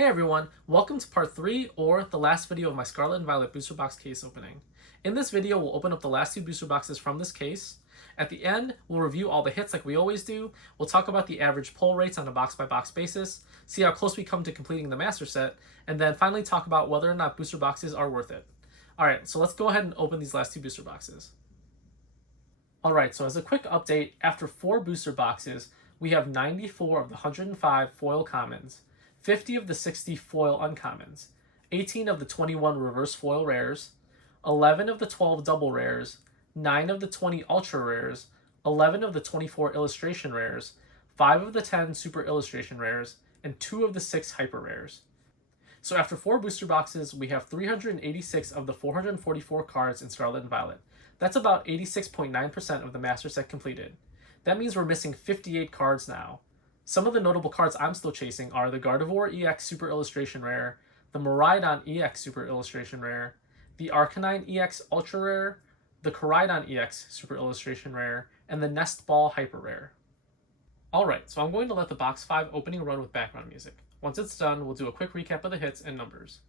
Hey everyone, welcome to part 3 or the last video of my Scarlet and Violet booster box case opening. In this video, we'll open up the last two booster boxes from this case. At the end, we'll review all the hits like we always do, we'll talk about the average pull rates on a box by box basis, see how close we come to completing the master set, and then finally talk about whether or not booster boxes are worth it. Alright, so let's go ahead and open these last two booster boxes. Alright, so as a quick update, after 4 booster boxes, we have 94 of the 105 foil commons, 50 of the 60 foil uncommons, 18 of the 21 reverse foil rares, 11 of the 12 double rares, 9 of the 20 ultra rares, 11 of the 24 illustration rares, 5 of the 10 super illustration rares, and 2 of the 6 hyper rares. So after 4 booster boxes, we have 386 of the 444 cards in Scarlet and Violet. That's about 86.9% of the master set completed. That means we're missing 58 cards now. Some of the notable cards I'm still chasing are the Gardevoir EX Super Illustration Rare, the Miraidon EX Super Illustration Rare, the Arcanine EX Ultra Rare, the Koraidon EX Super Illustration Rare, and the Nest Ball Hyper Rare. Alright, so I'm going to let the box 5 opening run with background music. Once it's done, we'll do a quick recap of the hits and numbers.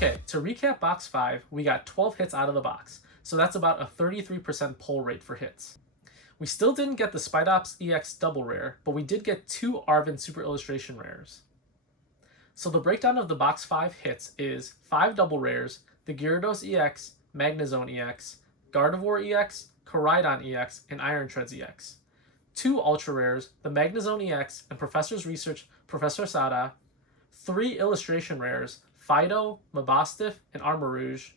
Okay, to recap box 5, we got 12 hits out of the box, so that's about a 33% pull rate for hits. We still didn't get the Spidops EX double rare, but we did get 2 Arven Super Illustration rares. So the breakdown of the box 5 hits is 5 double rares, the Gyarados EX, Magnezone EX, Gardevoir EX, Koraidon EX, and Iron Treads EX. 2 ultra rares, the Magnezone EX and Professor's Research Professor Sada, 3 illustration rares, Fido, Mabostiff, and Armarouge,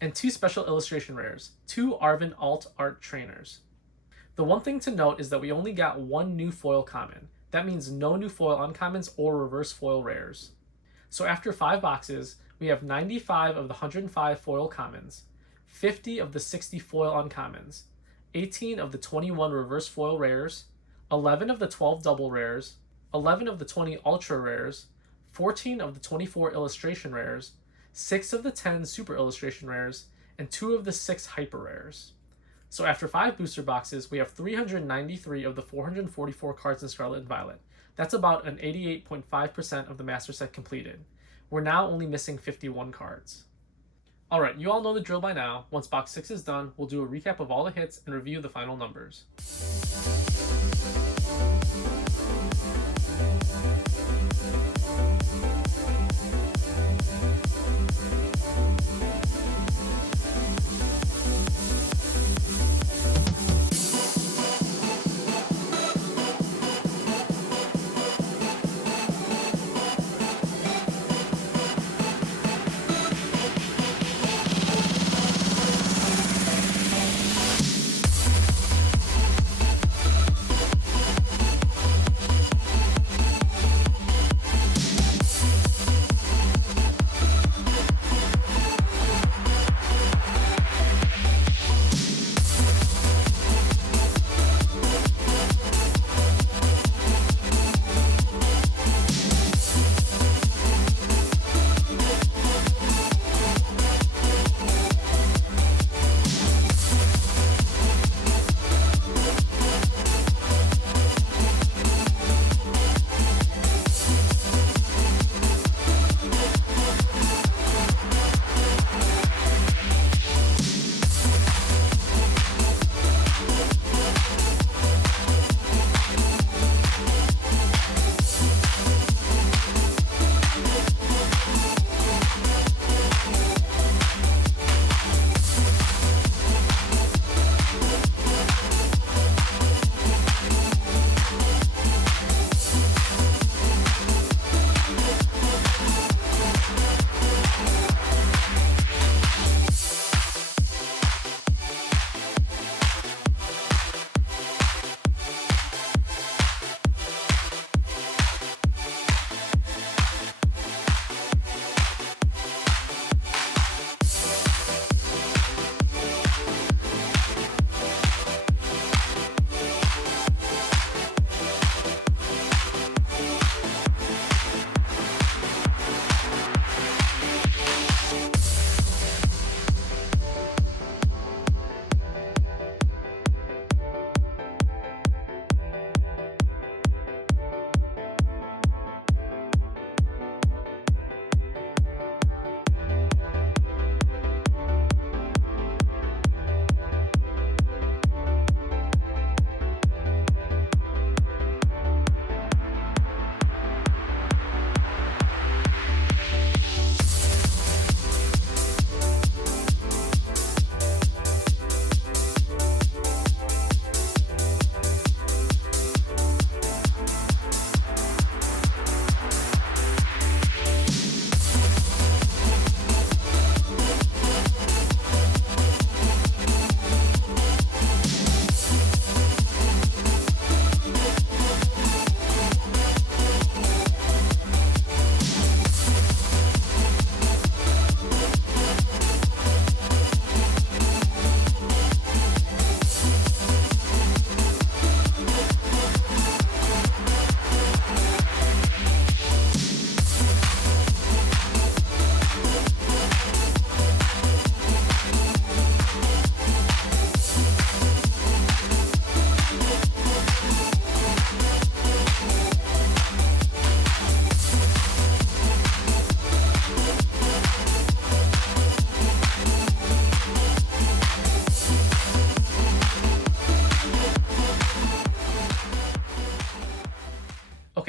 and 2 special illustration rares, 2 Arven Alt Art Trainers. The one thing to note is that we only got 1 new foil common. That means no new foil uncommons or reverse foil rares. So after 5 boxes, we have 95 of the 105 foil commons, 50 of the 60 foil uncommons, 18 of the 21 reverse foil rares, 11 of the 12 double rares, 11 of the 20 ultra rares, 14 of the 24 illustration rares, 6 of the 10 super illustration rares, and 2 of the 6 hyper rares. So after 5 booster boxes, we have 393 of the 444 cards in Scarlet and Violet. That's about an 88.5% of the master set completed. We're now only missing 51 cards. Alright, you all know the drill by now. Once box 6 is done, we'll do a recap of all the hits and review the final numbers.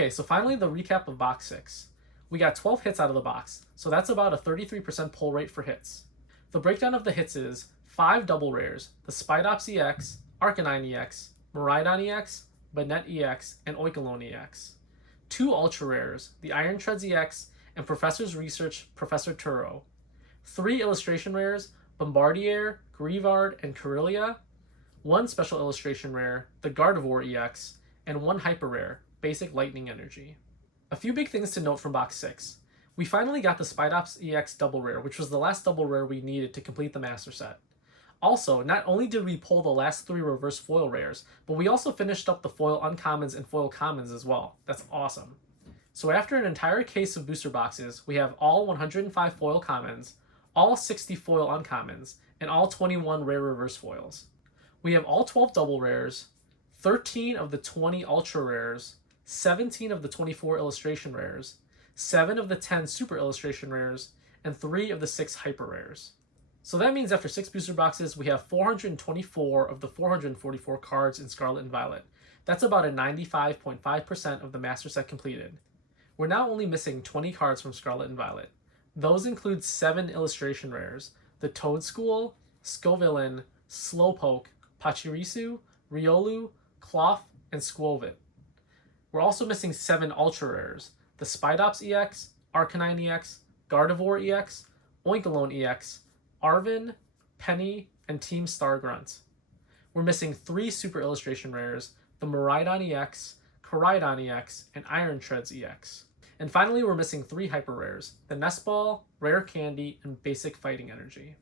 Okay, so finally the recap of box 6. We got 12 hits out of the box, so that's about a 33% pull rate for hits. The breakdown of the hits is 5 double rares, the Spidops EX, Arcanine EX, Miraidon EX, Banette EX, and Oikalone EX. 2 ultra rares, the Iron Treads EX and Professor's Research Professor Turo. 3 illustration rares, Bombardier, Grievard, and Corellia. 1 special illustration rare, the Gardevoir EX, and 1 hyper rare, Basic Lightning Energy. A few big things to note from box 6. We finally got the Spidops EX double rare, which was the last double rare we needed to complete the master set. Also, not only did we pull the last 3 reverse foil rares, but we also finished up the foil uncommons and foil commons as well. That's awesome. So after an entire case of booster boxes, we have all 105 foil commons, all 60 foil uncommons, and all 21 rare reverse foils. We have all 12 double rares, 13 of the 20 ultra rares, 17 of the 24 illustration rares, 7 of the 10 super illustration rares, and 3 of the 6 hyper rares. So that means after 6 booster boxes, we have 424 of the 444 cards in Scarlet and Violet. That's about a 95.5% of the master set completed. We're now only missing 20 cards from Scarlet and Violet. Those include 7 illustration rares, the Toadschool, Scovillain, Slowpoke, Pachirisu, Riolu, Cloth, and Squovit. We're also missing 7 ultra rares, the Spidops EX, Arcanine EX, Gardevoir EX, Oinkologne EX, Arven, Penny, and Team Star Grunt. We're missing 3 super illustration rares, the Miraidon EX, Koraidon EX, and Iron Treads EX. And finally, we're missing 3 hyper rares, the Nest Ball, Rare Candy, and Basic Fighting Energy.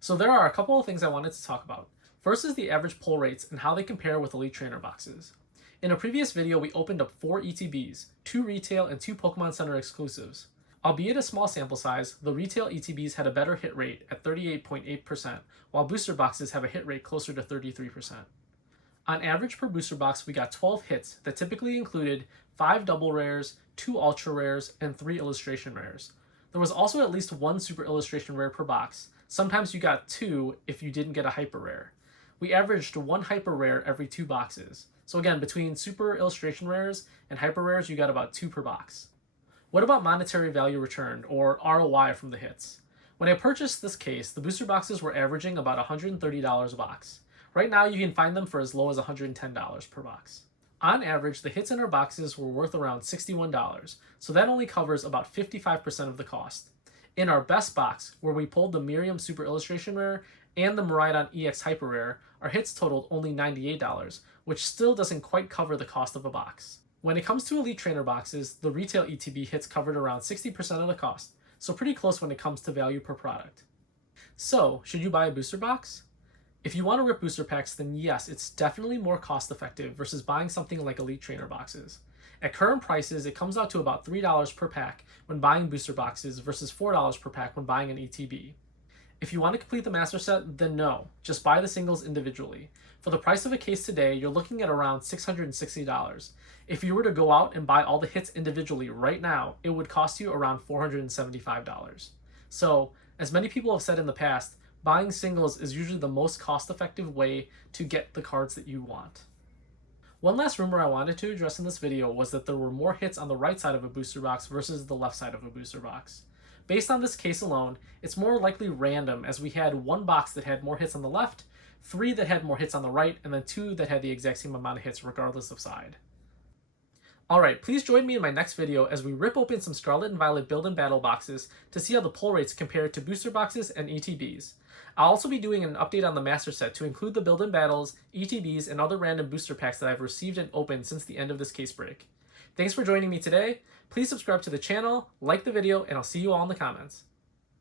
So there are a couple of things I wanted to talk about. First is the average pull rates and how they compare with Elite Trainer boxes. In a previous video, we opened up 4 ETBs, 2 retail and 2 Pokemon Center exclusives. Albeit a small sample size, the retail ETBs had a better hit rate at 38.8%, while booster boxes have a hit rate closer to 33%. On average per booster box, we got 12 hits that typically included 5 double rares, 2 ultra rares, and 3 illustration rares. There was also at least 1 super illustration rare per box. Sometimes you got 2 if you didn't get a hyper rare. We averaged 1 hyper rare every 2 boxes. So again, between super illustration rares and hyper rares, you got about 2 per box. What about monetary value returned, or ROI, from the hits? When I purchased this case, the booster boxes were averaging about $130 a box. Right now, you can find them for as low as $110 per box. On average, the hits in our boxes were worth around $61, so that only covers about 55% of the cost. In our best box, where we pulled the Miriam Super Illustration Rare and the Miraidon EX Hyper Rare, our hits totaled only $98, which still doesn't quite cover the cost of a box. When it comes to Elite Trainer boxes, the retail ETB hits covered around 60% of the cost, so pretty close when it comes to value per product. So, should you buy a booster box? If you want to rip booster packs, then yes, it's definitely more cost effective versus buying something like Elite Trainer boxes. At current prices, it comes out to about $3 per pack when buying booster boxes versus $4 per pack when buying an ETB. If you want to complete the master set, then no, just buy the singles individually. For the price of a case today, you're looking at around $660. If you were to go out and buy all the hits individually right now, it would cost you around $475. So, as many people have said in the past, buying singles is usually the most cost-effective way to get the cards that you want. One last rumor I wanted to address in this video was that there were more hits on the right side of a booster box versus the left side of a booster box. Based on this case alone, it's more likely random, as we had 1 box that had more hits on the left, 3 that had more hits on the right, and then 2 that had the exact same amount of hits regardless of side. Alright, please join me in my next video as we rip open some Scarlet and Violet build and battle boxes to see how the pull rates compare to booster boxes and ETBs. I'll also be doing an update on the master set to include the build and battles, ETBs, and other random booster packs that I've received and opened since the end of this case break. Thanks for joining me today. Please subscribe to the channel, like the video, and I'll see you all in the comments.